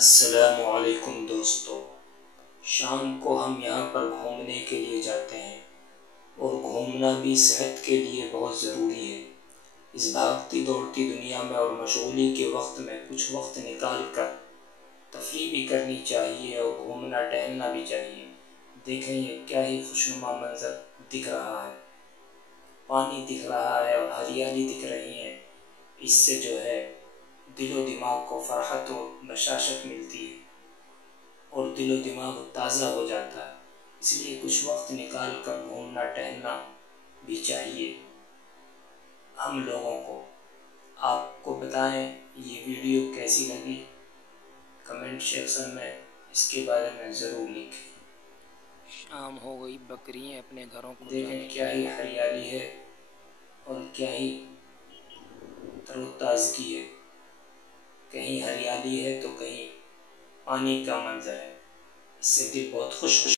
अस्सलामुअलैकुम दोस्तों, शाम को हम यहाँ पर घूमने के लिए जाते हैं और घूमना भी सेहत के लिए बहुत ज़रूरी है। इस भागती दौड़ती दुनिया में और मशगूली के वक्त में कुछ वक्त निकाल कर तफरीह भी करनी चाहिए और घूमना टहलना भी चाहिए। देखें ये क्या ही खुशनुमा मंजर दिख रहा है, पानी दिख रहा है और हरियाली दिख रही है। इससे जो है दिलो दिमाग को फरहत और बशाशत मिलती है और दिलो दिमाग ताज़ा हो जाता है। इसलिए कुछ वक्त निकाल कर घूमना टहलना भी चाहिए हम लोगों को। आपको बताएं ये वीडियो कैसी लगी, कमेंट सेक्शन में इसके बारे में ज़रूर लिखें। शाम हो गई, बकरियां अपने घरों को देखें क्या ही हरियाली है और क्या ही तरोताज़गी है। कहीं हरियाली है तो कहीं पानी का मंजर है। इससे दिल बहुत खुश